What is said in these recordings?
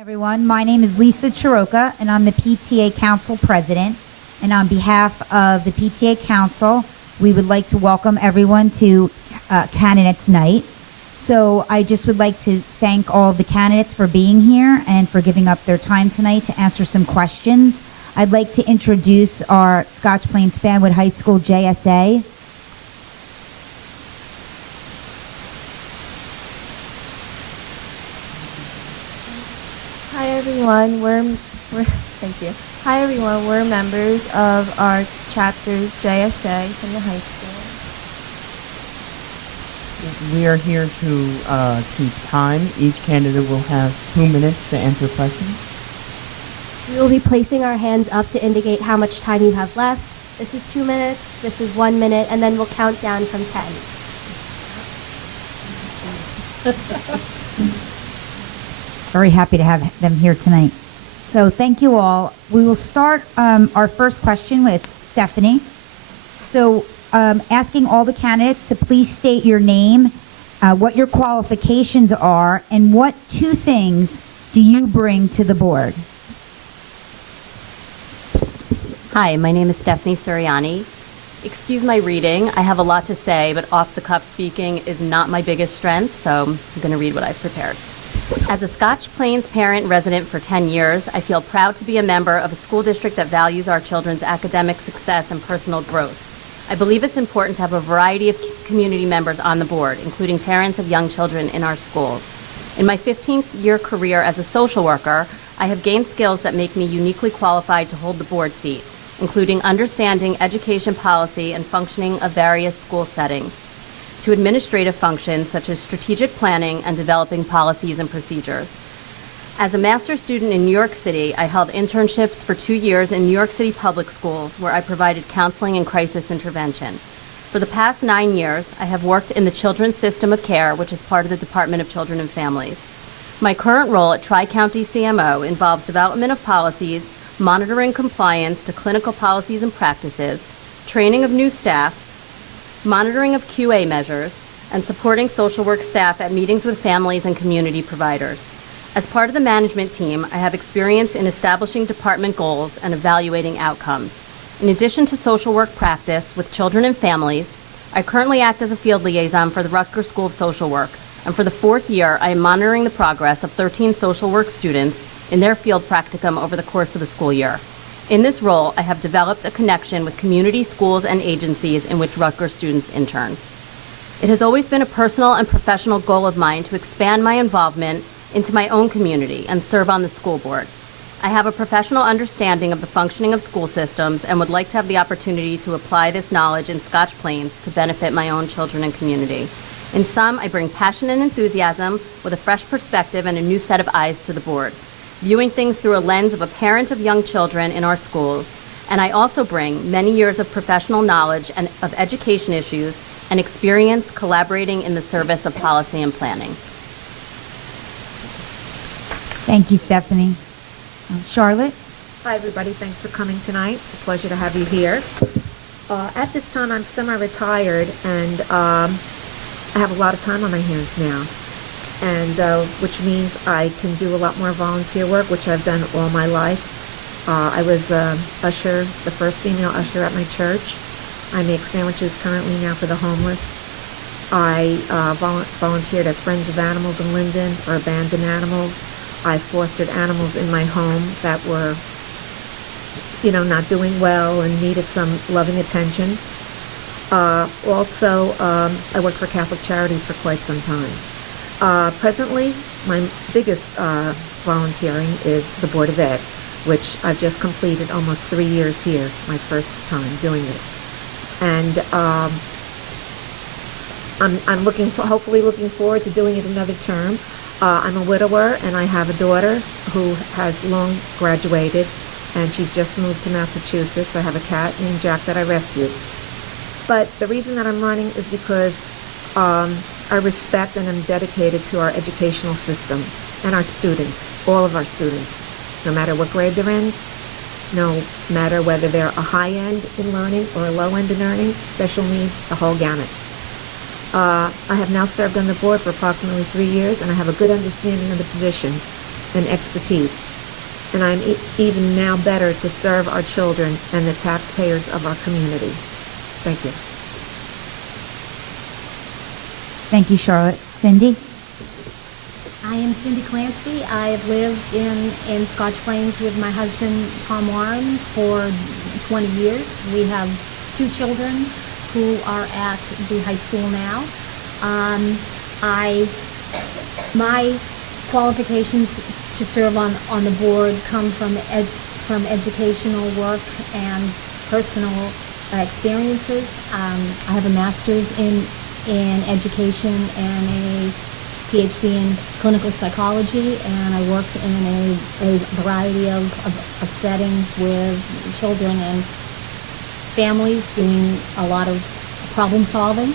Everyone, my name is Lisa Chiroka, and I'm the PTA Council President. And on behalf of the PTA Council, we would like to welcome everyone to Candidates Night. So I just would like to thank all of the candidates for being here and for giving up their time tonight to answer some questions. I'd like to introduce our Scotch Plains Fanwood High School JSA. Hi everyone, thank you. Hi everyone, we're members of our chapters JSA from the high school. We are here to keep time. Each candidate will have 2 minutes to answer questions. We will be placing our hands up to indicate how much time you have left. This is 2 minutes, this is 1 minute, and then we'll count down from 10. Very happy to have them here tonight. So thank you all. We will start our first question with Stephanie. So asking all the candidates to please state your name, what your qualifications are, and what 2 things do you bring to the board? Hi, my name is Stephanie Suriani. Excuse my reading. I have a lot to say, but off-the-cuff speaking is not my biggest strength, so I'm going to read what I've prepared. As a Scotch Plains parent resident for 10 years, I feel proud to be a member of a school district that values our children's academic success and personal growth. I believe it's important to have a variety of community members on the board, including parents of young children in our schools. In my 15-year career as a social worker, I have gained skills that make me uniquely qualified to hold the board seat, including understanding education policy and functioning of various school settings, to administrative functions such as strategic planning and developing policies and procedures. As a master's student in New York City, I held internships for 2 years in New York City public schools where I provided counseling and crisis intervention. For the past 9 years, I have worked in the Children's System of Care, which is part of the Department of Children and Families. My current role at Tri-County CMO involves development of policies, monitoring compliance to clinical policies and practices, training of new staff, monitoring of QA measures, and supporting social work staff at meetings with families and community providers. As part of the management team, I have experience in establishing department goals and evaluating outcomes. In addition to social work practice with children and families, I currently act as a field liaison for the Rutgers School of Social Work, and for the 4th year, I am monitoring the progress of 13 social work students in their field practicum over the course of the school year. In this role, I have developed a connection with community schools and agencies in which Rutgers students intern. It has always been a personal and professional goal of mine to expand my involvement into my own community and serve on the school board. I have a professional understanding of the functioning of school systems and would like to have the opportunity to apply this knowledge in Scotch Plains to benefit my own children and community. In sum, I bring passion and enthusiasm with a fresh perspective and a new set of eyes to the board, viewing things through a lens of a parent of young children in our schools, and I also bring many years of professional knowledge and of education issues and experience collaborating in the service of policy and planning. Thank you, Stephanie. Charlotte? Hi, everybody. Thanks for coming tonight. It's a pleasure to have you here. At this time, I'm semi-retired, and I have a lot of time on my hands now, and which means I can do a lot more volunteer work, which I've done all my life. I was usher, the first female usher at my church. I make sandwiches currently now for the homeless. I volunteered at Friends of Animals in Linden for abandoned animals. I fostered animals in my home that were, not doing well and needed some loving attention. Also, I worked for Catholic Charities for quite some time. Presently, my biggest volunteering is the Board of Ed, which I've just completed almost 3 years here, my first time doing this. And I'm hopefully looking forward to doing it another term. I'm a widower, and I have a daughter who has long graduated, and she's just moved to Massachusetts. I have a cat named Jack that I rescued. But the reason that I'm running is because I respect and am dedicated to our educational system and our students, all of our students, no matter what grade they're in, no matter whether they're a high end in learning or a low end in learning, special needs, the whole gamut. I have now served on the board for approximately 3 years, and I have a good understanding of the position. and expertise. And I'm even now better to serve our children and the taxpayers of our community. Thank you. Thank you, Charlotte. Cindy? I am Cindy Clancy. I have lived in Scotch Plains with my husband, Tom Warren, for 20 years. We have 2 children who are at the high school now. My qualifications to serve on the board come from educational work and personal experiences. I have a master's in education and a PhD in clinical psychology, and I worked in a variety of settings with children and families, doing a lot of problem solving.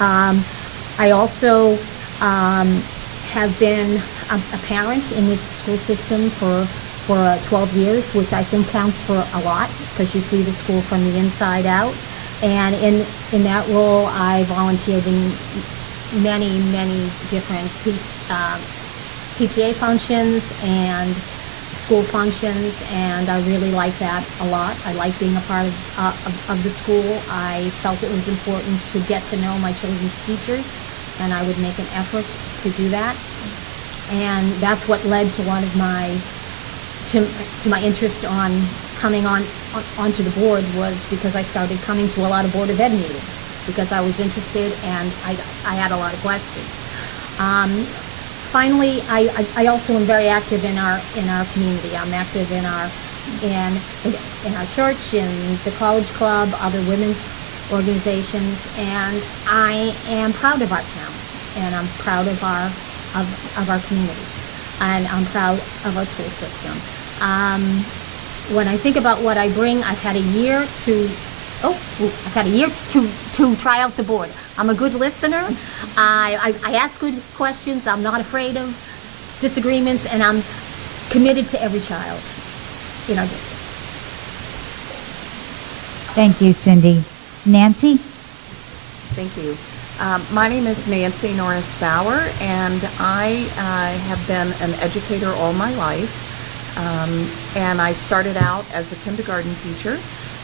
I also have been a parent in this school system for 12 years, which I think counts for a lot, because you see the school from the inside out. And in that role, I volunteered in many different PTA functions and school functions, and I really like that a lot. I like being a part of the school. I felt it was important to get to know my children's teachers, and I would make an effort to do that. And that's what led to one of my interest on coming onto the board, was because I started coming to a lot of Board of Ed meetings because I was interested and I had a lot of questions. Finally, I also am very active in our community. I'm active in our church, in the college club, other women's organizations, and I am proud of our town, and I'm proud of our community, and I'm proud of our school system. When I think about what I bring, I've had a year to try out the board. I'm a good listener. I ask good questions. I'm not afraid of disagreements, and I'm committed to every child in our district. Thank you, Cindy. Nancy? Thank you. My name is Nancy Norris Bauer, and I have been an educator all my life. And I started out as a kindergarten teacher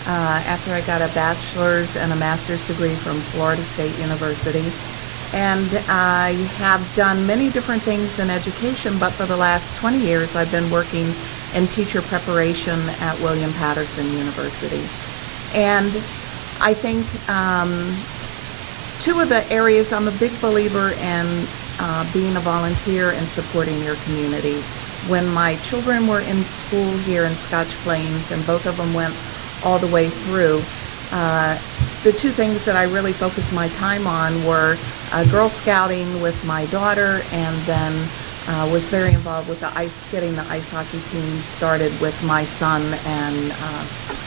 after I got a bachelor's and a master's degree from Florida State University. And I have done many different things in education, but for the last 20 years I've been working in teacher preparation at William Patterson University. And I think two of the areas, I'm a big believer in being a volunteer and supporting your community. When my children were in school here in Scotch Plains, and both of them went all the way through, the two things that I really focused my time on were Girl Scouting with my daughter, and then was very involved with getting the ice hockey team started with my son and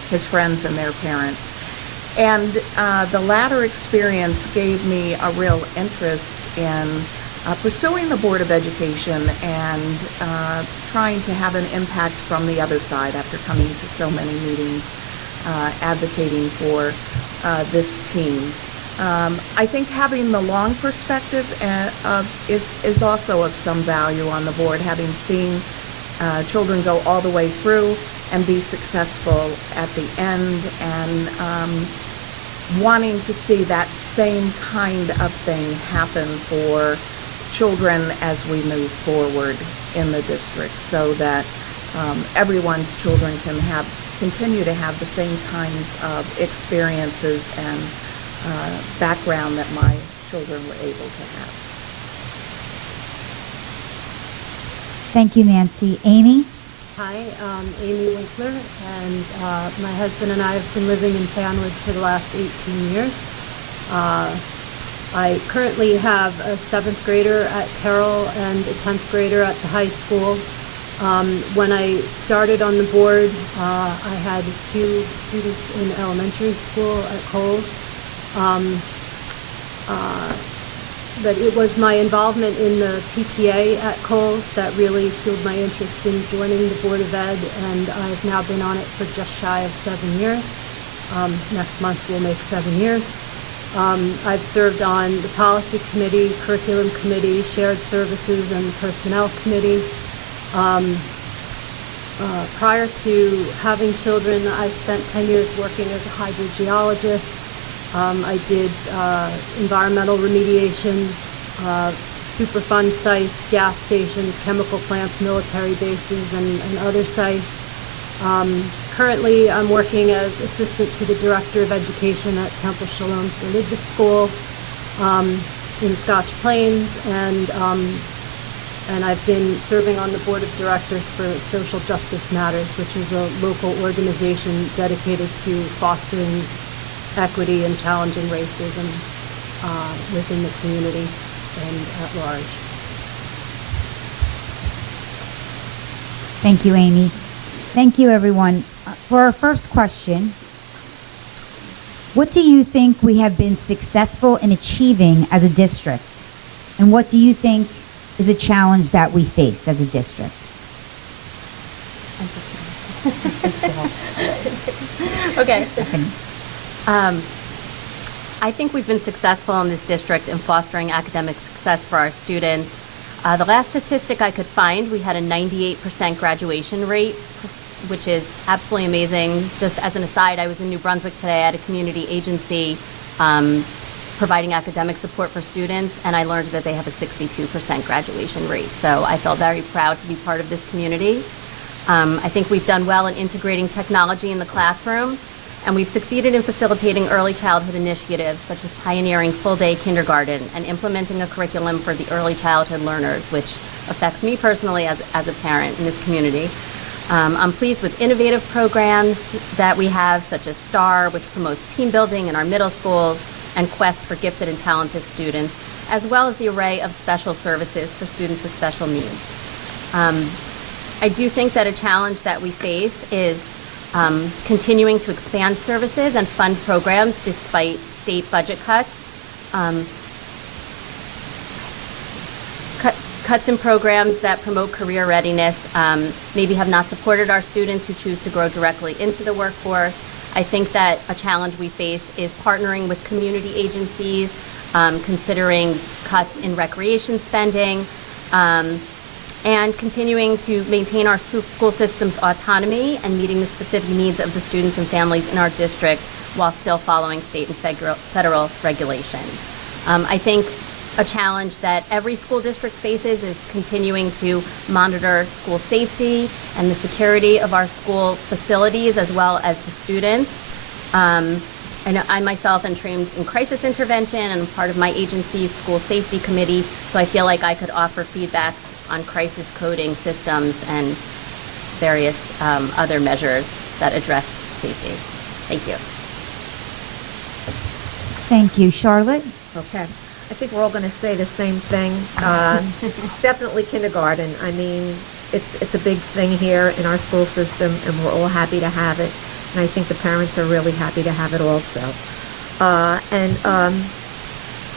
his friends and their parents. And the latter experience gave me a real interest in pursuing the Board of Education and trying to have an impact from the other side after coming to so many meetings advocating for this team. I think having the long perspective is also of some value on the board, having seen children go all the way through and be successful at the end, and wanting to see that same kind of thing happen for children as we move forward in the district, so that everyone's children can continue to have the same kinds of experiences and background that my children were able to have. Thank you, Nancy. Amy? Hi, Amy Winkler, and my husband and I have been living in Fanwood for the last 18 years. I currently have a 7th grader at Terrell and a 10th grader at the high school. When I started on the board, I had 2 students in elementary school at Coles. But it was my involvement in the PTA at Coles that really fueled my interest in joining the Board of Ed, and I've now been on it for just shy of 7 years. Next month will make 7 years. I've served on the Policy Committee, Curriculum Committee, Shared Services, and the Personnel Committee. Prior to having children, I spent 10 years working as a hydrogeologist. I did environmental remediation, Superfund sites, gas stations, chemical plants, military bases, and other sites. Currently, I'm working as assistant to the Director of Education at Temple Shalom's Religious School in Scotch Plains, and I've been serving on the Board of Directors for Social Justice Matters, which is a local organization dedicated to fostering equity and challenging racism within the community and at large. Thank you, Amy. Thank you, everyone. For our first question, what do you think we have been successful in achieving as a district? And what do you think is a challenge that we face as a district? Okay. I think we've been successful in this district in fostering academic success for our students. The last statistic I could find, we had a 98% graduation rate, which is absolutely amazing. Just as an aside, I was in New Brunswick today at a community agency providing academic support for students, and I learned that they have a 62% graduation rate. So I felt very proud to be part of this community. I think we've done well in integrating technology in the classroom, and we've succeeded in facilitating early childhood initiatives, such as pioneering full-day kindergarten and implementing a curriculum for the early childhood learners, which affects me personally as a parent in this community. I'm pleased with innovative programs that we have, such as STAR, which promotes team building in our middle schools, and Quest for gifted and talented students, as well as the array of special services for students with special needs. I do think that a challenge that we face is continuing to expand services and fund programs despite state budget cuts. Cuts in programs that promote career readiness maybe have not supported our students who choose to grow directly into the workforce. I think that a challenge we face is partnering with community agencies, considering cuts in recreation spending, and continuing to maintain our school system's autonomy and meeting the specific needs of the students and families in our district while still following state and federal regulations. I think a challenge that every school district faces is continuing to monitor school safety and the security of our school facilities as well as the students. I myself am trained in crisis intervention and part of my agency's school safety committee, so I feel like I could offer feedback on crisis coding systems and various other measures that address safety. Thank you. Thank you. Charlotte? Okay. I think we're all going to say the same thing. It's definitely kindergarten. I mean, it's a big thing here in our school system, and we're all happy to have it. And I think the parents are really happy to have it also. I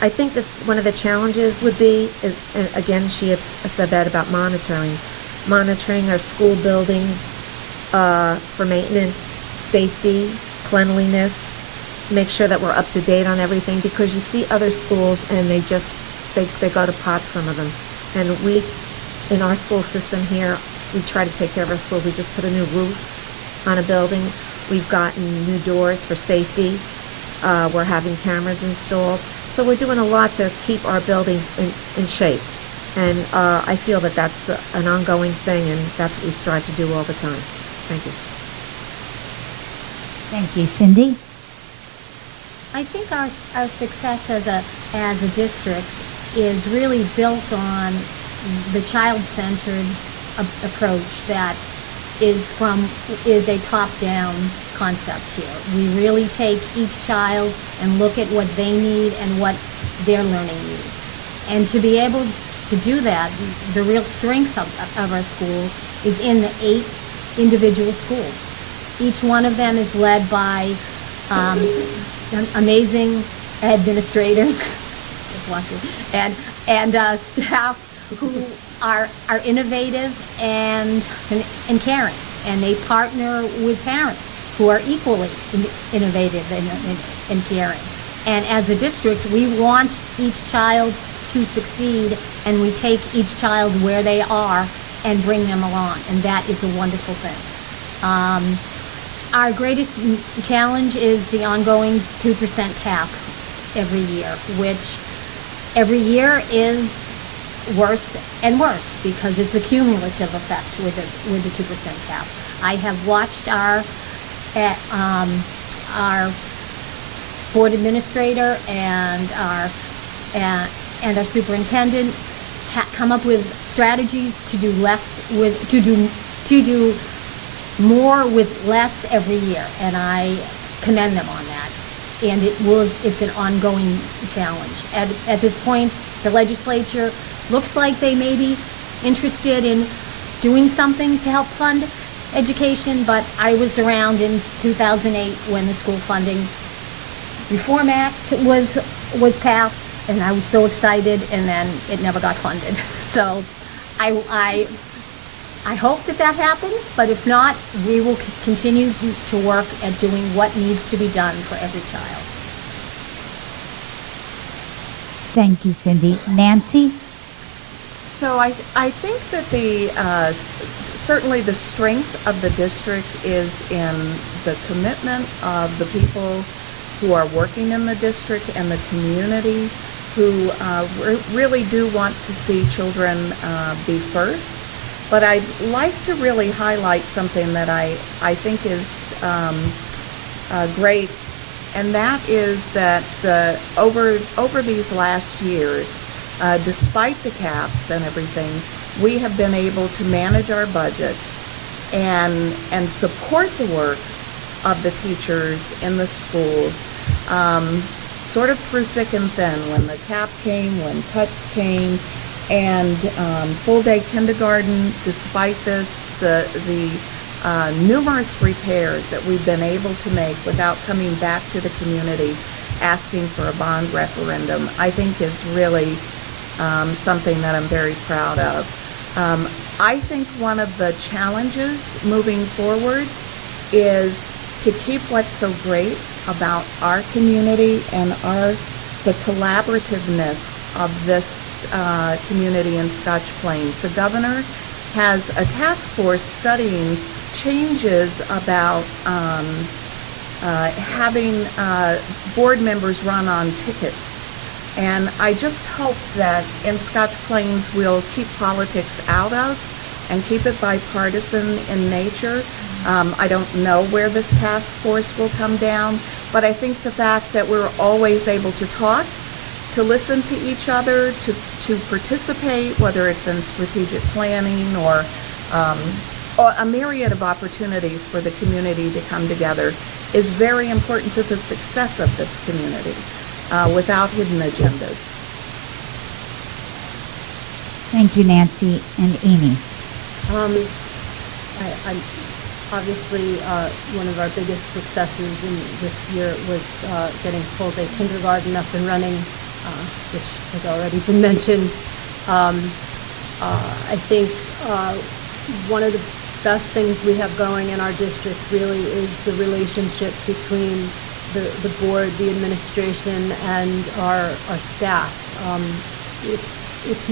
think that one of the challenges would be is, and again, she had said that about monitoring our school buildings for maintenance, safety, cleanliness. Make sure that we're up to date on everything, because you see other schools and they go to pot, some of them. And we, in our school system here, we try to take care of our schools. We just put a new roof on a building. We've gotten new doors for safety. We're having cameras installed. So we're doing a lot to keep our buildings in shape. And I feel that that's an ongoing thing, and that's what we strive to do all the time. Thank you. Thank you. Cindy? I think our success as a district is really built on the child-centered approach that is a top-down concept here. We really take each child and look at what they need and what their learning needs. And to be able to do that, the real strength of our schools is in the 8 individual schools. Each one of them is led by amazing administrators, just lucky, and staff who are innovative and caring, and they partner with parents who are equally innovative and caring. And as a district, we want each child to succeed, and we take each child where they are and bring them along, and that is a wonderful thing. Our greatest challenge is the ongoing 2% cap every year, which every year is worse and worse because it's a cumulative effect with the 2% cap. I have watched our board administrator and our superintendent come up with strategies to do more with less every year, and I commend them on that. And it's an ongoing challenge. At this point, the legislature looks like they may be interested in doing something to help fund education, but I was around in 2008 when the School Funding Reform Act was passed, and I was so excited, and then it never got funded. So I hope that happens, but if not, we will continue to work at doing what needs to be done for every child. Thank you, Cindy. Nancy? So I think that certainly the strength of the district is in the commitment of the people who are working in the district and the community who really do want to see children be first. But I'd like to really highlight something that I think is great, and that is that over these last years, despite the caps and everything, we have been able to manage our budgets and support the work of the teachers in the schools, sort of through thick and thin. When the cap came, when cuts came, and full-day kindergarten, despite this, the numerous repairs that we've been able to make without coming back to the community asking for a bond referendum, I think is really something that I'm very proud of. I think one of the challenges moving forward is to keep what's so great about our community and the collaborativeness of this community in Scotch Plains. The governor has a task force studying changes about having board members run on tickets. And I just hope that in Scotch Plains we'll keep politics out of and keep it bipartisan in nature. I don't know where this task force will come down, but I think the fact that we're always able to talk, to listen to each other, to participate, whether it's in strategic planning or a myriad of opportunities for the community to come together, is very important to the success of this community, without hidden agendas. Thank you, Nancy. And Amy? I'm obviously one of our biggest successes in this year was getting full-day kindergarten up and running, which has already been mentioned. I think one of the best things we have going in our district really is the relationship between the board, the administration, and our staff. It's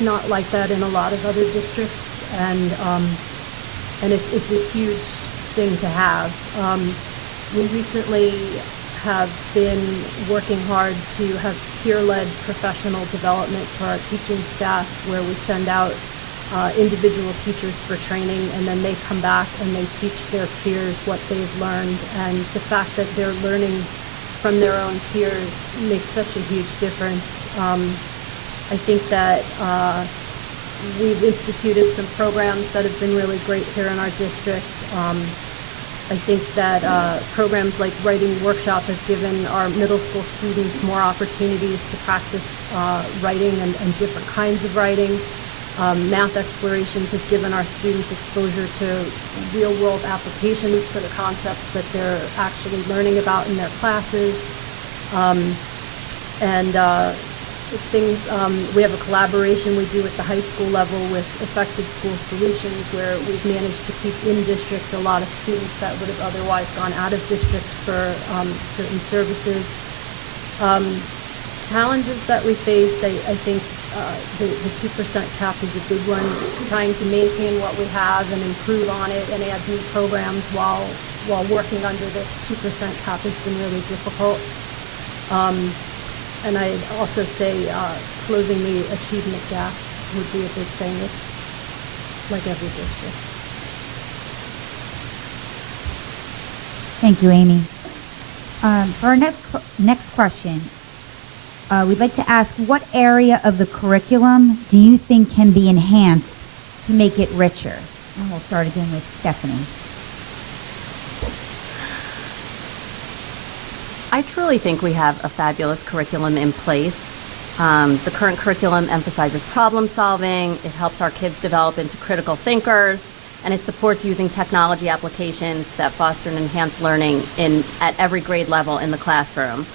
not like that in a lot of other districts, and it's a huge thing to have. We recently have been working hard to have peer-led professional development for our teaching staff, where we send out individual teachers for training, and then they come back and they teach their peers what they've learned. And the fact that they're learning from their own peers makes such a huge difference. I think that we've instituted some programs that have been really great here in our district. I think that programs like Writing Workshop have given our middle school students more opportunities to practice writing and different kinds of writing. Math Explorations has given our students exposure to real-world applications for the concepts that they're actually learning about in their classes. We have a collaboration we do at the high school level with Effective School Solutions, where we've managed to keep in district a lot of students that would have otherwise gone out of district for certain services. Challenges that we face, I think the 2% cap is a big one. Trying to maintain what we have and improve on it and add new programs while working under this 2% cap has been really difficult. And I'd also say closing the achievement gap would be a big thing. It's like every district. Thank you, Amy. For our next question, we'd like to ask, what area of the curriculum do you think can be enhanced to make it richer? And we'll start again with Stephanie. I truly think we have a fabulous curriculum in place. The current curriculum emphasizes problem solving, it helps our kids develop into critical thinkers, and it supports using technology applications that foster and enhance learning at every grade level in the classroom.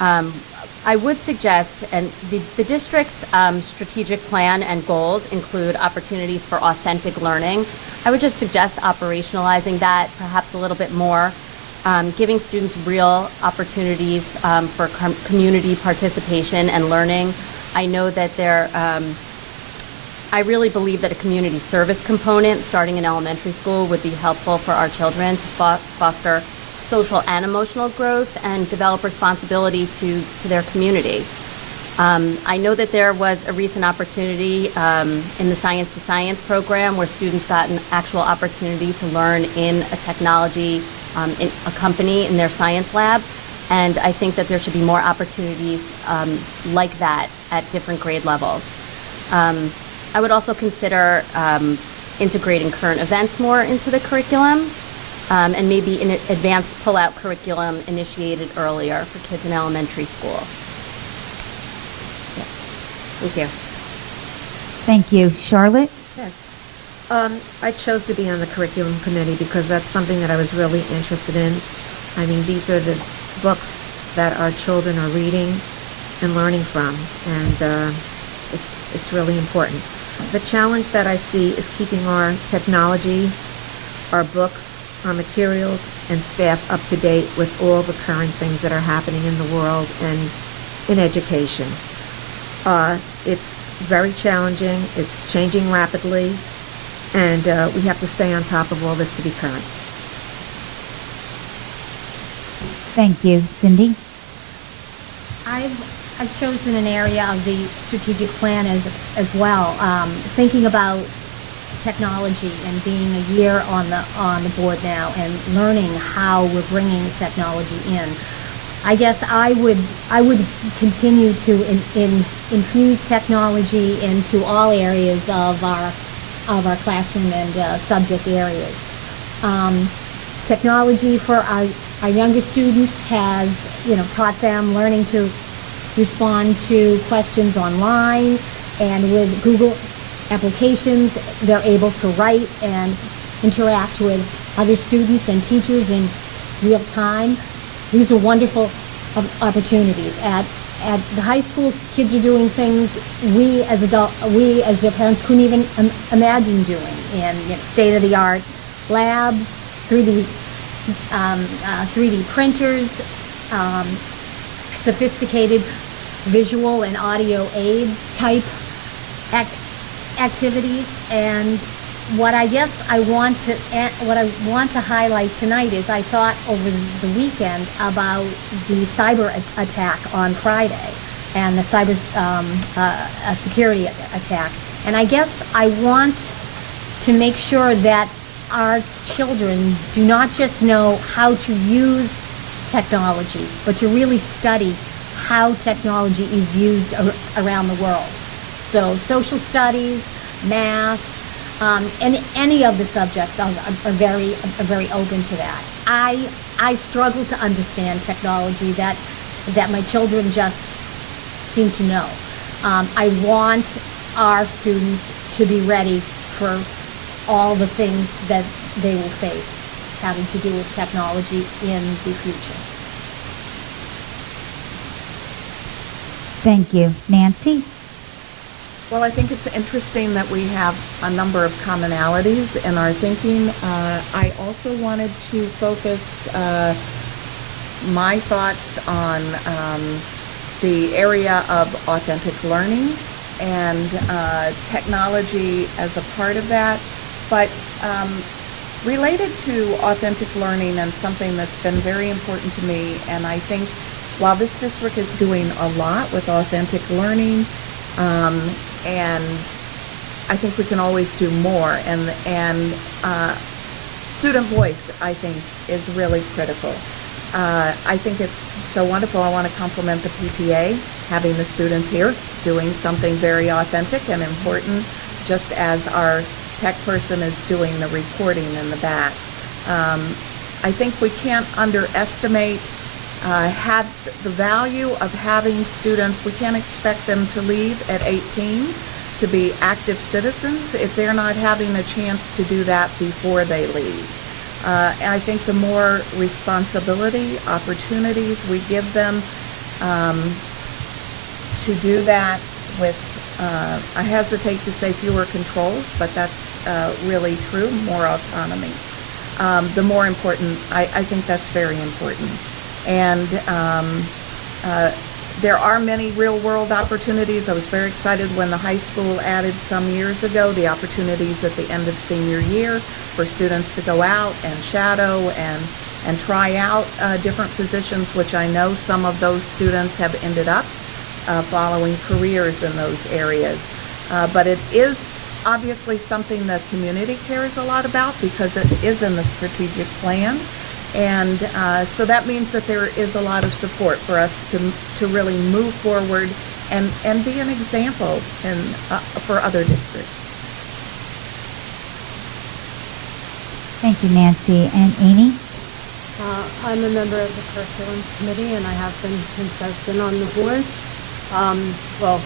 I would suggest, and the district's strategic plan and goals include opportunities for authentic learning. I would just suggest operationalizing that perhaps a little bit more, giving students real opportunities for community participation and learning. I know that I really believe that a community service component starting in elementary school would be helpful for our children to foster social and emotional growth and develop responsibility to their community. I know that there was a recent opportunity in the Science to Science program where students got an actual opportunity to learn in a technology in a company in their science lab, and I think that there should be more opportunities like that at different grade levels. I would also consider integrating current events more into the curriculum, and maybe an advanced pull-out curriculum initiated earlier for kids in elementary school. Yeah. Thank you. Thank you. Charlotte? I chose to be on the curriculum committee because that's something that I was really interested in. I mean, these are the books that our children are reading and learning from, and it's really important. The challenge that I see is keeping our technology, our books, our materials, and staff up to date with all the current things that are happening in the world and in education. It's very challenging, it's changing rapidly, and we have to stay on top of all this to be current. Thank you. Cindy? I've chosen an area of the strategic plan as well, thinking about technology and being a year on the board now and learning how we're bringing technology in. I guess I would continue to infuse technology into all areas of our classroom and subject areas. Technology for our younger students has, taught them learning to respond to questions online, and with Google applications, they're able to write and interact with other students and teachers in real time. These are wonderful opportunities. At the high school, kids are doing things we as their parents couldn't even imagine doing in state-of-the-art labs, 3D printers, sophisticated visual and audio aid type activities. And what I want to highlight tonight is I thought over the weekend about the cyber attack on Friday and the cyber security attack. And I guess I want to make sure that our children do not just know how to use technology, but to really study how technology is used around the world. So social studies, math, and any of the subjects are very open to that. I struggle to understand technology that my children just seem to know. I want our students to be ready for all the things that they will face having to do with technology in the future. Thank you. Nancy? Well, I think it's interesting that we have a number of commonalities in our thinking. I also wanted to focus my thoughts on the area of authentic learning and technology as a part of that. But related to authentic learning, and something that's been very important to me, and I think while this district is doing a lot with authentic learning, and I think we can always do more, and student voice, I think, is really critical. I think it's so wonderful. I want to compliment the PTA, having the students here doing something very authentic and important, just as our tech person is doing the reporting in the back. I think we can't underestimate the value of having students. We can't expect them to leave at 18 to be active citizens if they're not having a chance to do that before they leave. And I think the more responsibility, opportunities we give them to do that with, I hesitate to say fewer controls, but that's really true, more autonomy. The more important, I think that's very important. And there are many real-world opportunities. I was very excited when the high school added some years ago the opportunities at the end of senior year for students to go out and shadow and try out different positions, which I know some of those students have ended up following careers in those areas. But it is obviously something the community cares a lot about because it is in the strategic plan. And so that means that there is a lot of support for us to really move forward and be an example for other districts. Thank you, Nancy. And Amy? I'm a member of the curriculum committee, and I have been since I've been on the board. Well,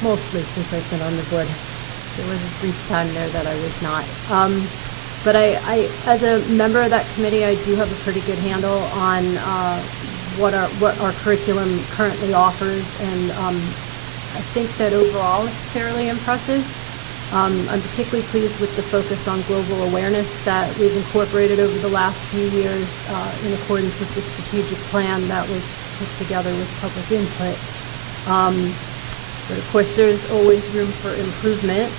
mostly since I've been on the board. There was a brief time there that I was not. But I, as a member of that committee, I do have a pretty good handle on what our curriculum currently offers, and I think that overall it's fairly impressive. I'm particularly pleased with the focus on global awareness that we've incorporated over the last few years in accordance with the strategic plan that was put together with public input. But of course, there's always room for improvement.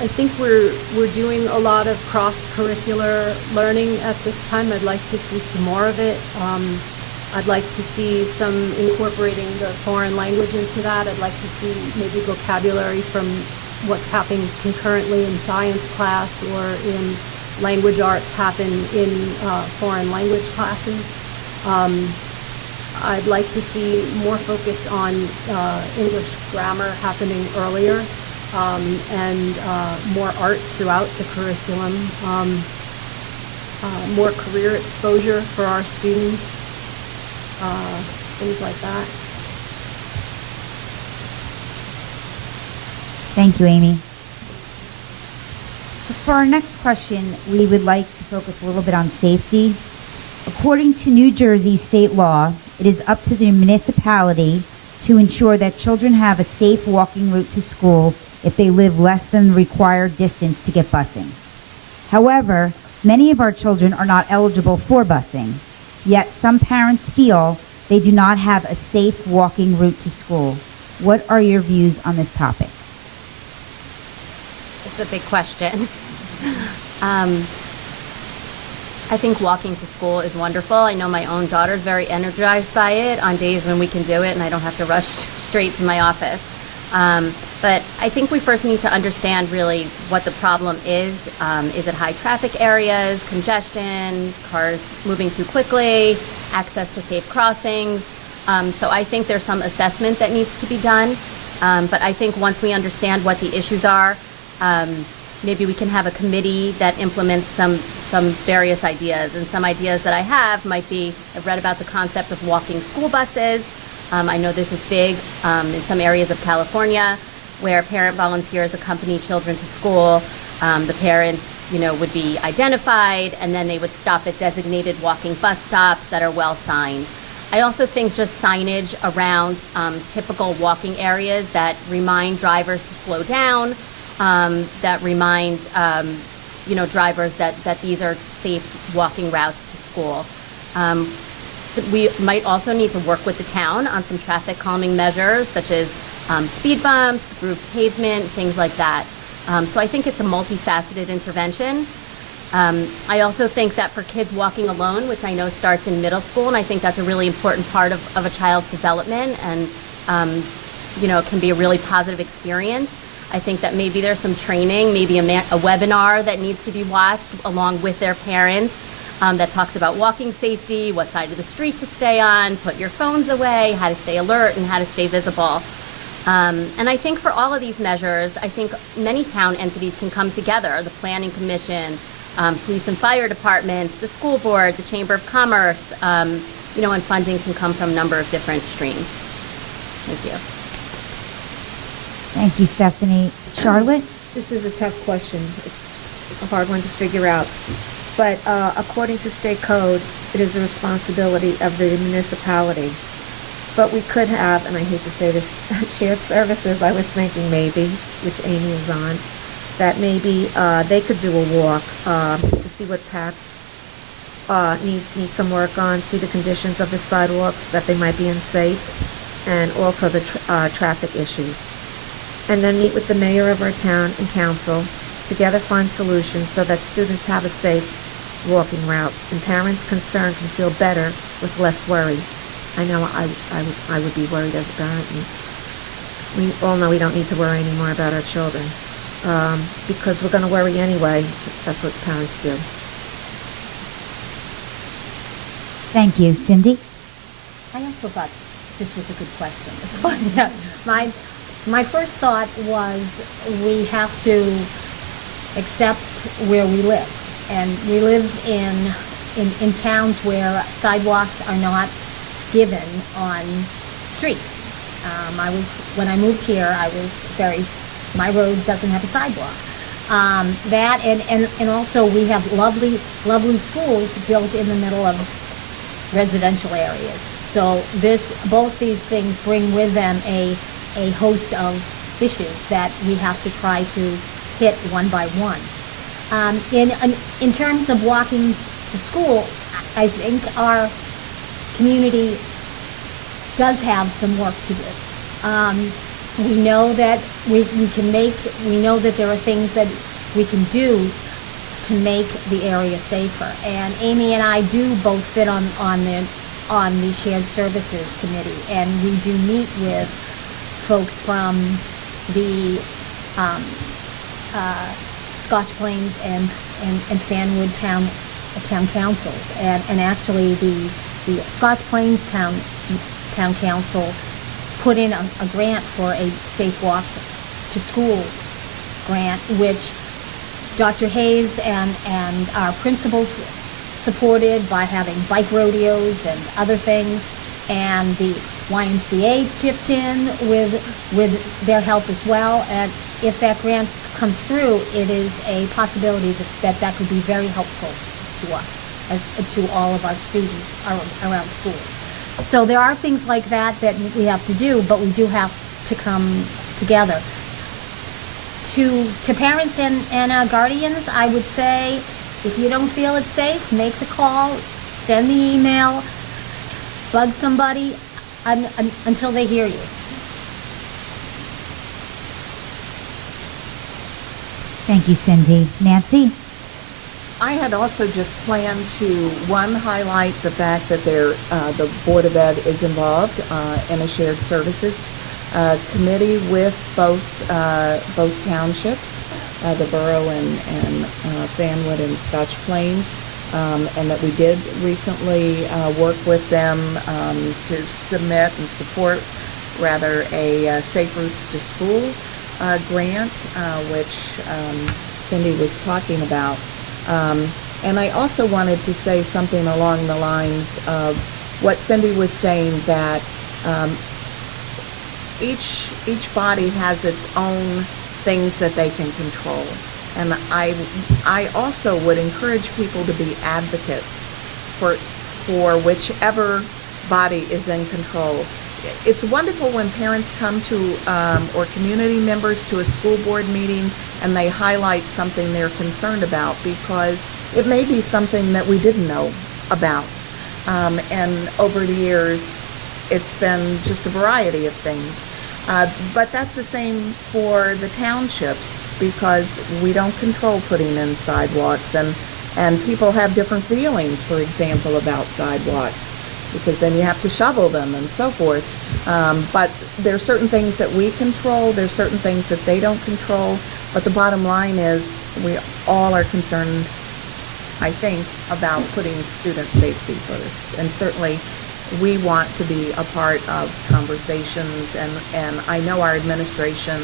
I think we're doing a lot of cross-curricular learning at this time. I'd like to see some more of it. I'd like to see some incorporating the foreign language into that. I'd like to see maybe vocabulary from what's happening concurrently in science class or in language arts happen in foreign language classes. I'd like to see more focus on English grammar happening earlier. And more art throughout the curriculum, more career exposure for our students, things like that. Thank you, Amy. So for our next question, we would like to focus a little bit on safety. According to New Jersey state law, it is up to the municipality to ensure that children have a safe walking route to school if they live less than the required distance to get busing. However, many of our children are not eligible for busing, yet some parents feel they do not have a safe walking route to school. What are your views on this topic? It's a big question. I think walking to school is wonderful. I know my own daughter's very energized by it on days when we can do it and I don't have to rush straight to my office. But I think we first need to understand really what the problem is. Is it high traffic areas, congestion, cars moving too quickly, access to safe crossings? So I think there's some assessment that needs to be done. But I think once we understand what the issues are, maybe we can have a committee that implements some various ideas. And some ideas that I have might be, I've read about the concept of walking school buses. I know this is big in some areas of California where parent volunteers accompany children to school. The parents, would be identified and then they would stop at designated walking bus stops that are well signed. I also think just signage around typical walking areas that remind drivers to slow down, that remind drivers that these are safe walking routes to school. We might also need to work with the town on some traffic calming measures, such as speed bumps, grooved pavement, things like that. So I think it's a multifaceted intervention. I also think that for kids walking alone, which I know starts in middle school, and I think that's a really important part of a child's development, and it can be a really positive experience. I think that maybe there's some training, maybe a webinar that needs to be watched along with their parents that talks about walking safety, what side of the street to stay on, put your phones away, how to stay alert, and how to stay visible. And I think for all of these measures, I think many town entities can come together, the Planning Commission, police and fire departments, the school board, the Chamber of Commerce, and funding can come from a number of different streams. Thank you. Thank you, Stephanie. Charlotte? This is a tough question. It's a hard one to figure out. But according to state code, it is the responsibility of the municipality. But we could have, and I hate to say this, shared services. I was thinking maybe, which Amy is on, that maybe they could do a walk to see what paths need some work on, see the conditions of the sidewalks, that they might be unsafe, and also the traffic issues. And then meet with the mayor of our town and council, together find solutions so that students have a safe walking route, and parents concerned can feel better with less worry. I know I would be worried as a parent, and we all know we don't need to worry anymore about our children, because we're going to worry anyway. That's what parents do. Thank you. Cindy? I also thought this was a good question. It's funny. My first thought was we have to accept where we live. And we live in towns where sidewalks are not given on streets. When I moved here, my road doesn't have a sidewalk. That and also we have lovely schools built in the middle of residential areas. So both these things bring with them a host of issues that we have to try to hit one by one. In terms of walking to school, I think our community does have some work to do. We know that we know that there are things that we can do to make the area safer. And Amy and I do both sit on the Shared Services Committee, and we do meet with folks from the Scotch Plains and Fanwood town councils, and actually the Scotch Plains town council put in a grant for a safe walk to school grant, which Dr. Hayes and our principals supported by having bike rodeos and other things, and the YMCA chipped in with their help as well. And if that grant comes through, it is a possibility that could be very helpful to us, as to all of our students around schools. So there are things like that we have to do, but we do have to come together. To parents and guardians, I would say, if you don't feel it's safe, make the call, send the email, bug somebody until they hear you. Thank you, Cindy. Nancy? I had also just planned to, highlight the fact that the Board of Ed is involved in a shared services committee with both townships, the borough and Fanwood and Scotch Plains, and that we did recently work with them to submit and support, a Safe Routes to School grant, which Cindy was talking about. And I also wanted to say something along the lines of what Cindy was saying, that each body has its own things that they can control. And I also would encourage people to be advocates for whichever body is in control. It's wonderful when parents come to, or community members to a school board meeting, and they highlight something they're concerned about, because it may be something that we didn't know about. And over the years, it's been just a variety of things. But that's the same for the townships, because we don't control putting in sidewalks, and people have different feelings, for example, about sidewalks, because then you have to shovel them and so forth. But there are certain things that we control, there's certain things that they don't control, but the bottom line is we all are concerned, I think, about putting student safety first. And certainly we want to be a part of conversations, and I know our administration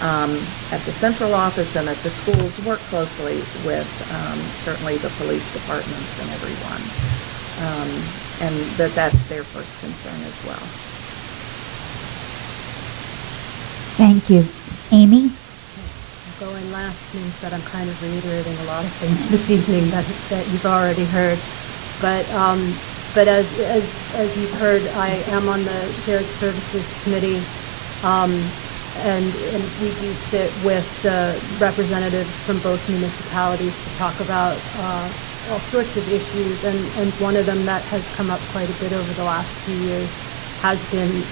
at the central office and at the schools work closely with certainly the police departments and everyone. And that's their first concern as well. Thank you. Amy? Going last means that I'm kind of reiterating a lot of things this evening that you've already heard. But as you've heard, I am on the Shared Services Committee, and we do sit with the representatives from both municipalities to talk about all sorts of issues, and one of them that has come up quite a bit over the last few years has been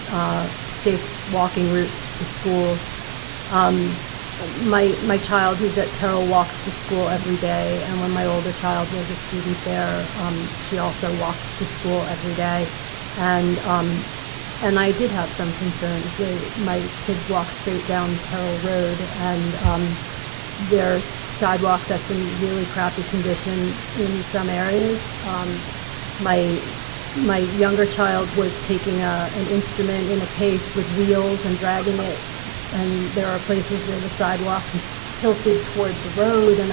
safe walking routes to schools. My child, who's at Terrell, walks to school every day, and when my older child was a student there, she also walked to school every day, and I did have some concerns. My kids walk straight down Terrell Road, and there's sidewalk that's in really crappy condition in some areas. My younger child was taking an instrument in a case with wheels and dragging it, and there are places where the sidewalk is tilted toward the road, and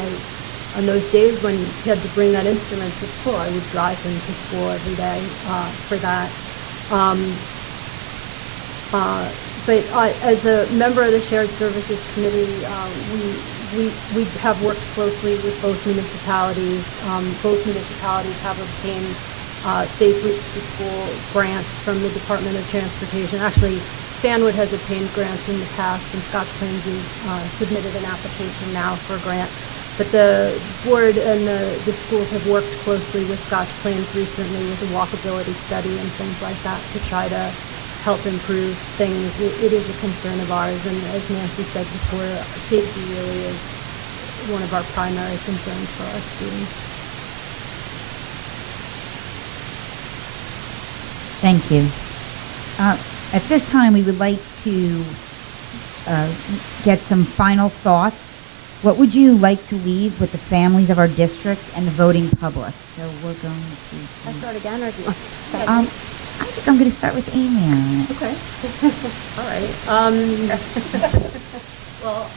on those days when he had to bring that instrument to school, I would drive him to school every day for that. But as a member of the Shared Services Committee, we have worked closely with both municipalities. Both municipalities have obtained Safe Routes to School grants from the Department of Transportation. Actually, Fanwood has obtained grants in the past, and Scotch Plains has submitted an application now for a grant. But the board and the schools have worked closely with Scotch Plains recently with a walkability study and things like that to try to help improve things. It is a concern of ours, and as Nancy said before, safety really is one of our primary concerns for our students. Thank you. At this time, we would like to get some final thoughts. What would you like to leave with the families of our district and the voting public? So we're going to... I'll start again, or do you want to start? I think I'm going to start with Amy on it. Okay. All right. Well,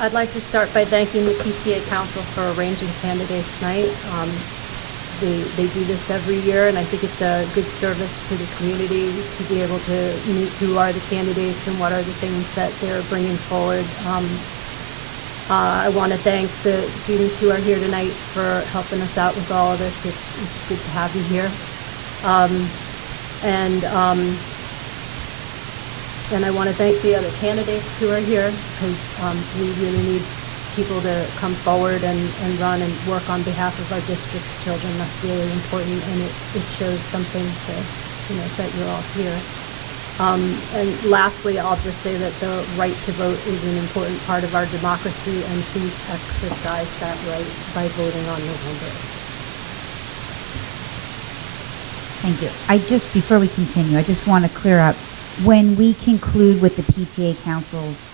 I'd like to start by thanking the PTA Council for arranging candidates night. They do this every year, and I think it's a good service to the community to be able to meet who are the candidates and what are the things that they're bringing forward. I want to thank the students who are here tonight for helping us out with all of this. It's good to have you here. And I want to thank the other candidates who are here, because we really need people to come forward and run and work on behalf of our district's children. That's really important, and it shows something to, that you're all here. And lastly, I'll just say that the right to vote is an important part of our democracy, and please exercise that right by voting on November 8th. Thank you. Before we continue, I just want to clear up, when we conclude with the PTA Council's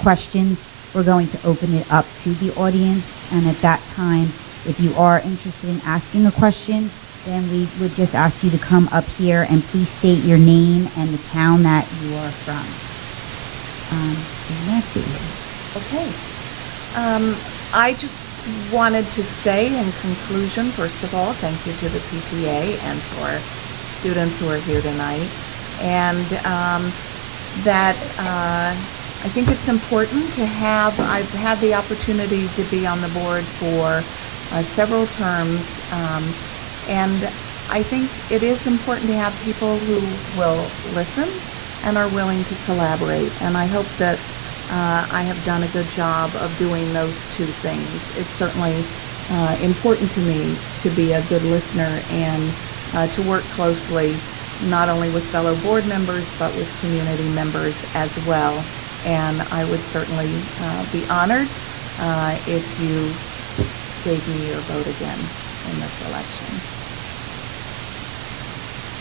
questions, we're going to open it up to the audience, and at that time, if you are interested in asking a question, then we would just ask you to come up here and please state your name and the town that you are from. So Nancy. Okay. I just wanted to say in conclusion, first of all, thank you to the PTA and to our students who are here tonight. And that I think it's important to have, I've had the opportunity to be on the board for several terms, and I think it is important to have people who will listen and are willing to collaborate. And I hope that I have done a good job of doing those two things. It's certainly important to me to be a good listener and to work closely, not only with fellow board members, but with community members as well. And I would certainly be honored if you gave me your vote again in this election.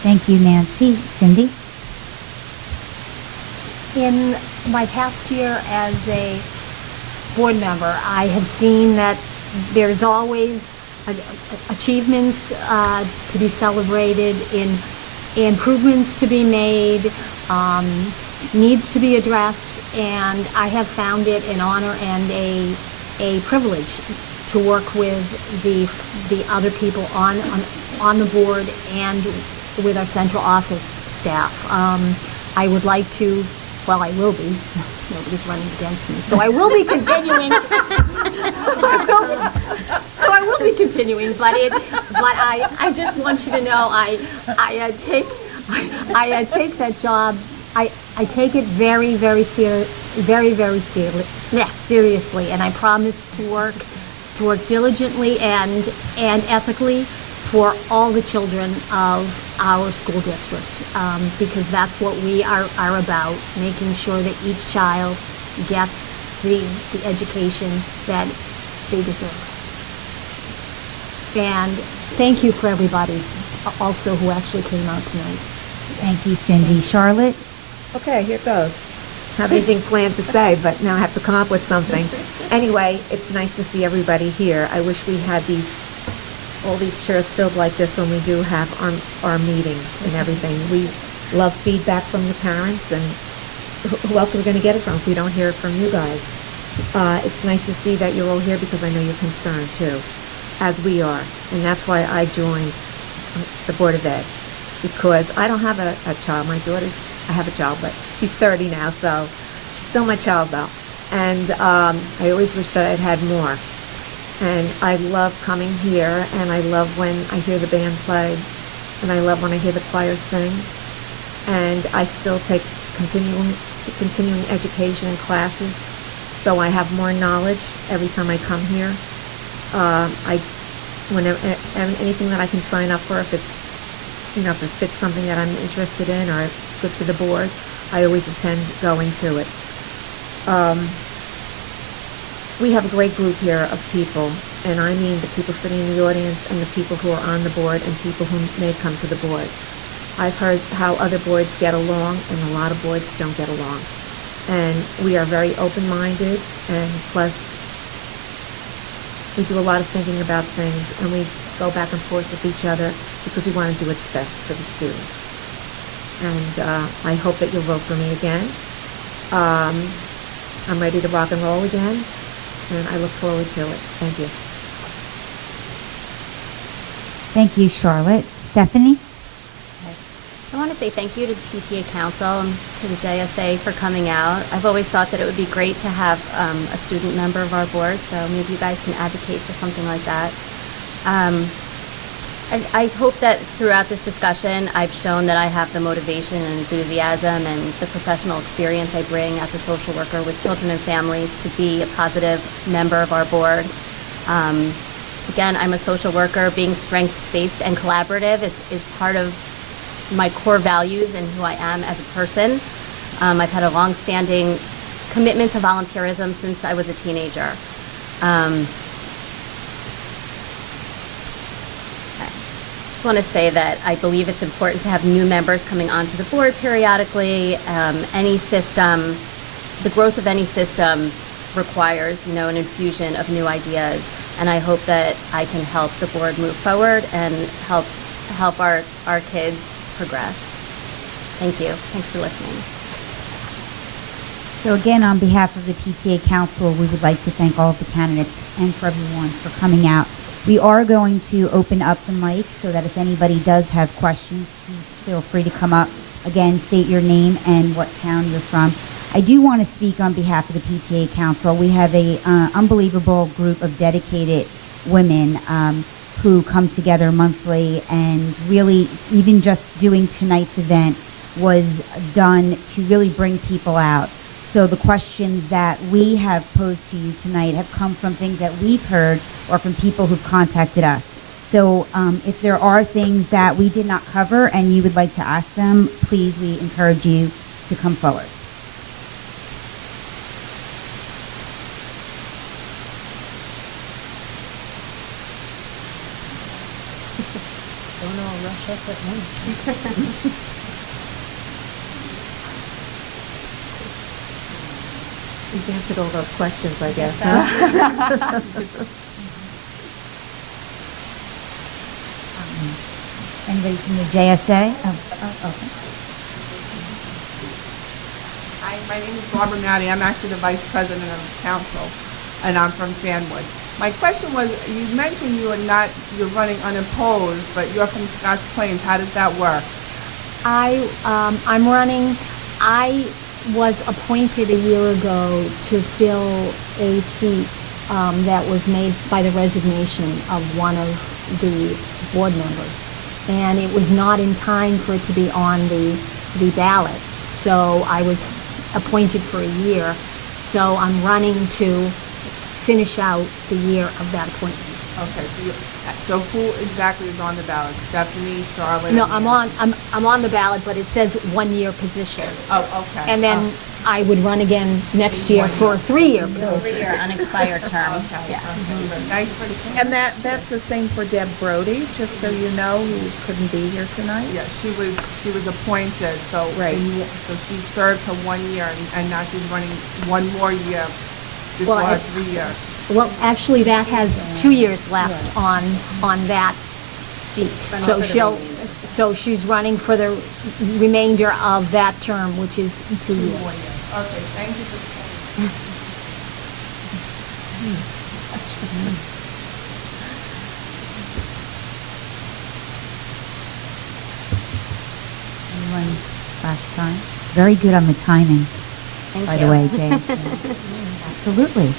Thank you, Nancy. Cindy? In my past year as a board member, I have seen that there's always achievements to be celebrated, improvements to be made, needs to be addressed, and I have found it an honor and a privilege to work with the other people on the board and with our central office staff. I would like to, well, I will be. Nobody's running against me, so I will be continuing. So I will be continuing, but I just want you to know I take that job. I take it very, very seriously, and I promise to work diligently and ethically for all the children of our school district, because that's what we are about, making sure that each child gets the education that they deserve. And thank you for everybody also who actually came out tonight. Thank you, Cindy. Charlotte? Okay, here it goes. Have anything planned to say, but now I have to come up with something. Anyway, it's nice to see everybody here. I wish we had all these chairs filled like this when we do have our meetings and everything. We love feedback from the parents, and who else are we going to get it from if we don't hear it from you guys? It's nice to see that you're all here because I know you're concerned too, as we are. And that's why I joined the Board of Ed, because I don't have a child. My daughter's, I have a child, but she's 30 now, so she's still my child though. And I always wish that I'd had more. And I love coming here, and I love when I hear the band play, and I love when I hear the choir sing. And I still take continuing education and classes, so I have more knowledge every time I come here. Whenever anything that I can sign up for, if it's, if it fits something that I'm interested in or good for the board, I always intend going to it. We have a great group here of people, and I mean the people sitting in the audience and the people who are on the board and people who may come to the board. I've heard how other boards get along, and a lot of boards don't get along. And we are very open-minded, and plus we do a lot of thinking about things, and we go back and forth with each other because we want to do what's best for the students. And I hope that you'll vote for me again. I'm ready to rock and roll again, and I look forward to it. Thank you. Thank you, Charlotte. Stephanie? I want to say thank you to the PTA Council and to the JSA for coming out. I've always thought that it would be great to have a student member of our board, so maybe you guys can advocate for something like that. I hope that throughout this discussion, I've shown that I have the motivation and enthusiasm and the professional experience I bring as a social worker with children and families to be a positive member of our board. Again, I'm a social worker. Being strengths-based and collaborative is part of my core values and who I am as a person. I've had a long-standing commitment to volunteerism since I was a teenager. I just want to say that I believe it's important to have new members coming onto the board periodically. Any system, the growth of any system requires, an infusion of new ideas, and I hope that I can help the board move forward and help our kids progress. Thank you. Thanks for listening. So again, on behalf of the PTA Council, we would like to thank all of the candidates and for everyone for coming out. We are going to open up the mic so that if anybody does have questions, please feel free to come up. Again, state your name and what town you're from. I do want to speak on behalf of the PTA Council. We have a unbelievable group of dedicated women who come together monthly, and really even just doing tonight's event was done to really bring people out. So the questions that we have posed to you tonight have come from things that we've heard or from people who've contacted us. So if there are things that we did not cover and you would like to ask them, please, we encourage you to come forward. Don't all rush up at once. You've answered all those questions, I guess, huh? Anybody from the JSA? Oh, okay. Hi, my name is Barbara Matty. I'm actually the Vice President of Council, and I'm from Fanwood. My question was, you mentioned you're running unopposed, but you're from Scotch Plains. How does that work? I'm running, I was appointed a year ago to fill a seat that was made by the resignation of one of the board members. And it was not in time for it to be on the ballot. So I was appointed for a year. So I'm running to finish out the year of that appointment. Okay, so who exactly is on the ballot? Stephanie, Charlotte? No, and I'm on the ballot, but it says 1-year position. Oh, okay. And then I would run again next year for a 3-year position. 3-year unexpired term. Okay. Yes. Okay. Thanks for the. And that's the same for Deb Brody, just so you know, who couldn't be here tonight. Yeah, she was appointed, so. Right. So she served her 1 year, and now she's running one more year before Well, her 3-year. Well, actually, that has 2 years left on that seat. So she's running for the remainder of that term, which is 2 years. Okay, thank you for. Anyone last time? Very good on the timing, Thank by you. the way, Jay. Absolutely.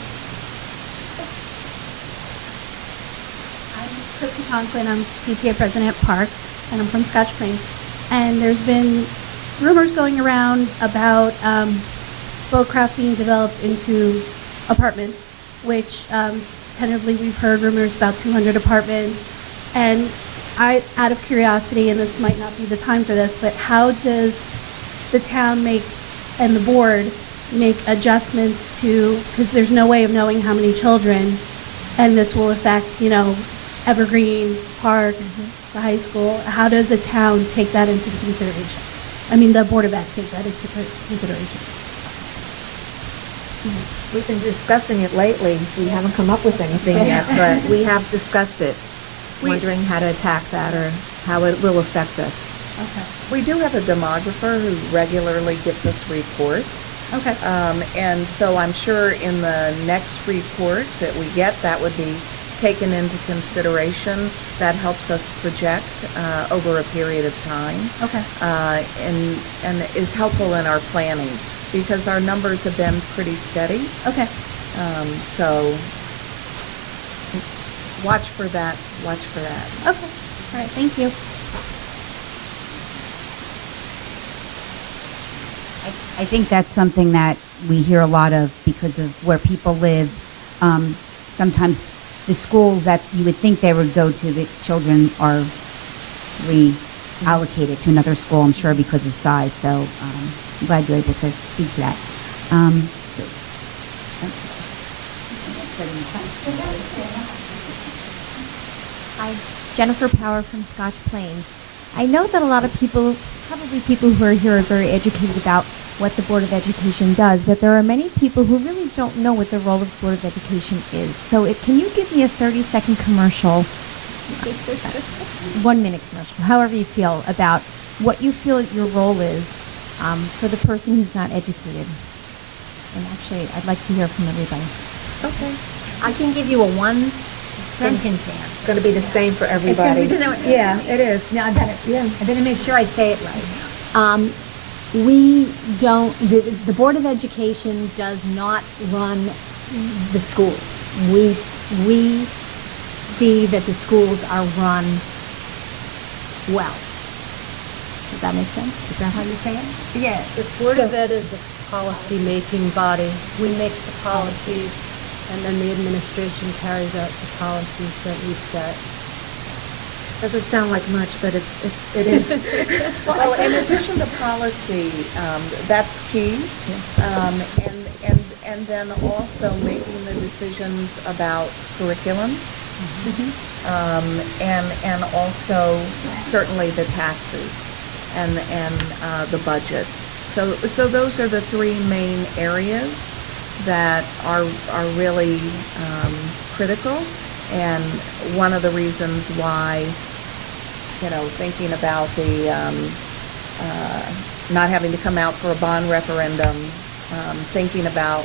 I'm Chrissy Conklin. I'm PTA president at Park, and I'm from Scotch Plains. And there's been rumors going around about Boatcraft being developed into apartments, which tentatively we've heard rumors about 200 apartments. And I, out of curiosity, and this might not be the time for this, but how does the town make, and the board, make adjustments to, because there's no way of knowing how many children, and this will affect, Evergreen, Park, the high school. How does the town take that into consideration? I mean, the Board of Ed take that into consideration. We've been discussing it lately. We haven't come up with anything yet, but we have discussed it, wondering how to attack that or how it will affect us. Okay. We do have a demographer who regularly gives us reports. Okay. And so I'm sure in the next report that we get, that would be taken into consideration. That helps us project over a period of time. Okay. And is helpful in our planning because our numbers have been pretty steady. Okay. So watch for that. Watch for that. Okay. All right. Thank you. I think that's something that we hear a lot of because of where people live. Sometimes the schools that you would think they would go to, the children are reallocated to another school, I'm sure, because of size. So I'm glad you're able to speak to that. Hi, Jennifer Power from Scotch Plains. I know that a lot of people, probably people who are here, are very educated about what the Board of Education does, but there are many people who really don't know what the role of the Board of Education is. So can you give me a 30-second commercial, 1-minute commercial, however you feel, about what you feel your role is for the person who's not educated? And actually, I'd like to hear from everybody. Okay. I can give you a 1-sentence answer. It's going to be the same for everybody. It's gonna be the same. Yeah, it is. No, I better make sure I say it right. We don't, the Board of Education does not run the schools. We see that the schools are run well. Does that make sense? Is that how you say it? Yeah. The Board of Ed is a policy-making body. We make the policies, and then the administration carries out the policies that we set. Doesn't sound like much, but it is. Well, in addition to policy, that's key. And then also making the decisions about curriculum. And also certainly the taxes and the budget. So those are the three main areas that are really critical, and one of the reasons why, thinking about the not having to come out for a bond referendum, thinking about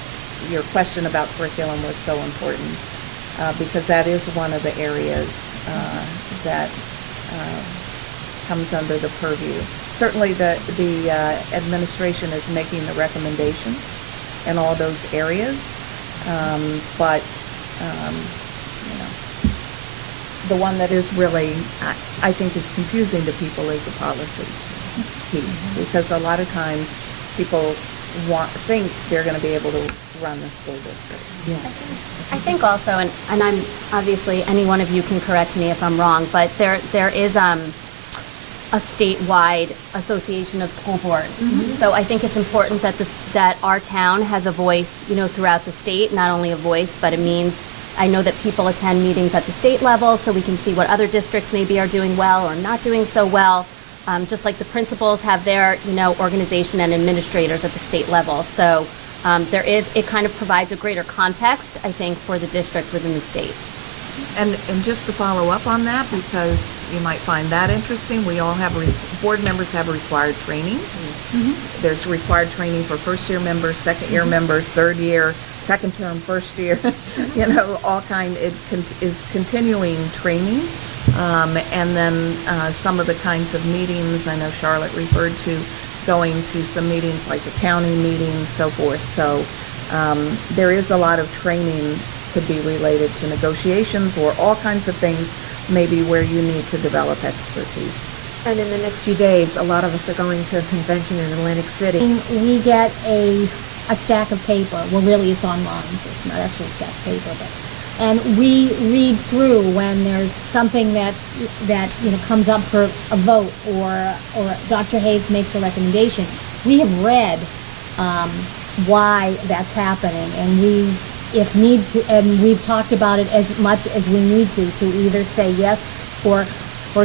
your question about curriculum was so important, because that is one of the areas that comes under the purview. Certainly the administration is making the recommendations in all those areas, but the one that is really, I think, is confusing to people is the policy piece, because a lot of times people think they're going to be able to run the school district. I think also, and I'm obviously, any one of you can correct me if I'm wrong, but there is a statewide association of school boards. So I think it's important that our town has a voice, throughout the state, not only a voice, but it means, I know that people attend meetings at the state level, so we can see what other districts maybe are doing well or not doing so well. Just like the principals have their, organization and administrators at the state level. So it kind of provides a greater context, I think, for the district within the state. And just to follow up on that, because you might find that interesting, we all have, board members have required training. There's required training for first-year members, second-year members, third year, second term, first year, all kind, it is continuing training. And then some of the kinds of meetings, I know Charlotte referred to going to some meetings like the county meetings, so forth. So there is a lot of training could be related to negotiations or all kinds of things, maybe where you need to develop expertise. And in the next few days, a lot of us are going to a convention in Atlantic City. We get a stack of paper. Well, really, it's online, so it's not actually a stack of paper, and we read through when there's something that comes up for a vote, or Dr. Hayes makes a recommendation. We have read why that's happening, and we've talked about it as much as we need to either say yes or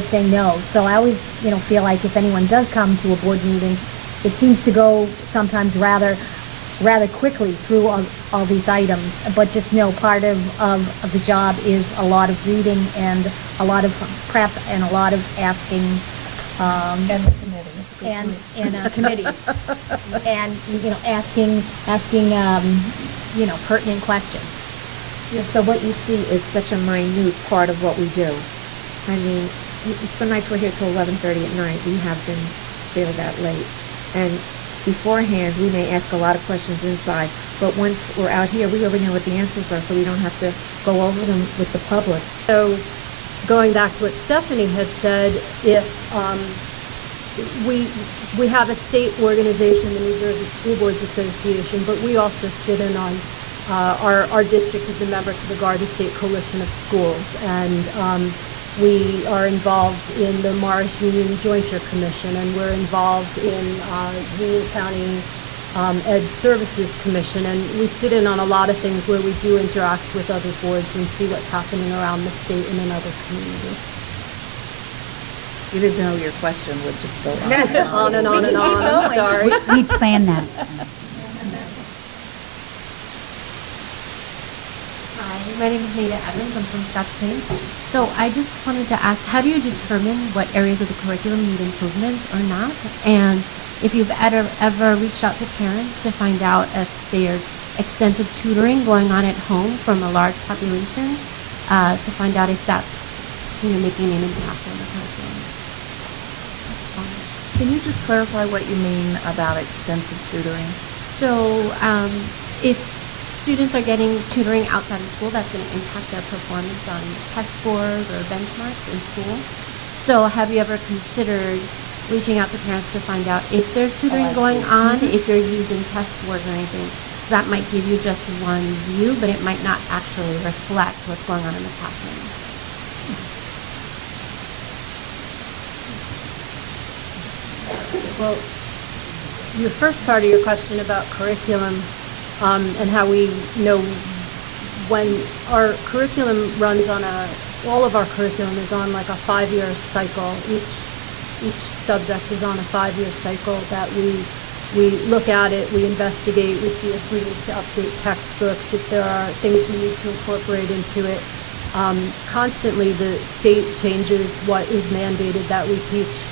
say no. So I always feel like if anyone does come to a board meeting, it seems to go sometimes rather quickly through all these items, but just know part of the job is a lot of reading and a lot of prep and a lot of asking. And the committees. And committees. And, asking pertinent questions. Yeah, so what you see is such a minute part of what we do. I mean, some nights we're here till 11:30 at night. We have been there that late. And beforehand, we may ask a lot of questions inside, but once we're out here, we already know what the answers are, so we don't have to go over them with the public. So going back to what Stephanie had said, if we have a state organization, the New Jersey School Boards Association, but we also sit in on our district is a member to the Garden State Coalition of Schools, and we are involved in the Morris Union Jointure Commission, and we're involved in Union County Ed Services Commission, and we sit in on a lot of things where we do interact with other boards and see what's happening around the state and in other communities. You didn't know your question would just go on. On and on and on. I'm sorry. We planned that. Hi, my name is Nita Evans. I'm from Scotch Plains. So I just wanted to ask, how do you determine what areas of the curriculum need improvement or not? And if you've ever reached out to parents to find out if there's extensive tutoring going on at home from a large population, to find out if that's making an impact on the curriculum. Can you just clarify what you mean about extensive tutoring? So if students are getting tutoring outside of school, that's going to impact their performance on test scores or benchmarks in school. So have you ever considered reaching out to parents to find out if there's tutoring going on, if you're using test scores or anything? That might give you just one view, but it might not actually reflect what's going on in the classroom. Well, your first part of your question about curriculum and how we know when our curriculum runs on all of our curriculum is on like a 5-year cycle. Each subject is on a 5-year cycle that we look at it, we investigate, we see if we need to update textbooks, if there are things we need to incorporate into it. Constantly, the state changes what is mandated that we teach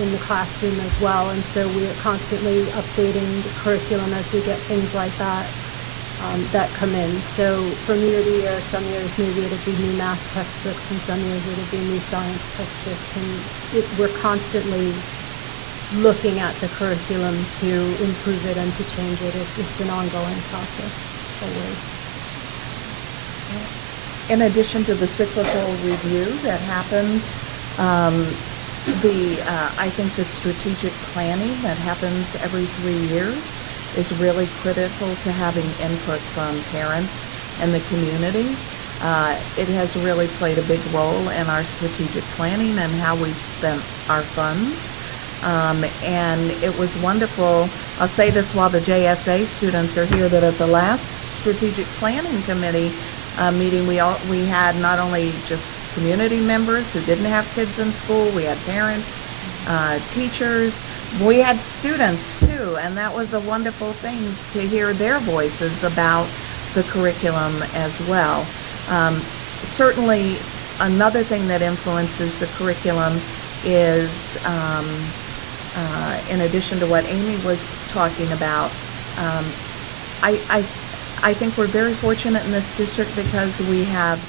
in the classroom as well, and so we are constantly updating the curriculum as we get things like that that come in. So from year to year, some years maybe it'll be new math textbooks, and some years it'll be new science textbooks, and we're constantly looking at the curriculum to improve it and to change it. It's an ongoing process, always. In addition to the cyclical review that happens, I think the strategic planning that happens every 3 years is really critical to having input from parents and the community. It has really played a big role in our strategic planning and how we've spent our funds. And it was wonderful. I'll say this while the JSA students are here, that at the last strategic planning committee meeting, we had not only just community members who didn't have kids in school, we had parents, teachers, we had students too, and that was a wonderful thing to hear their voices about the curriculum as well. Certainly, another thing that influences the curriculum is, in addition to what Amy was talking about, I think we're very fortunate in this district because we have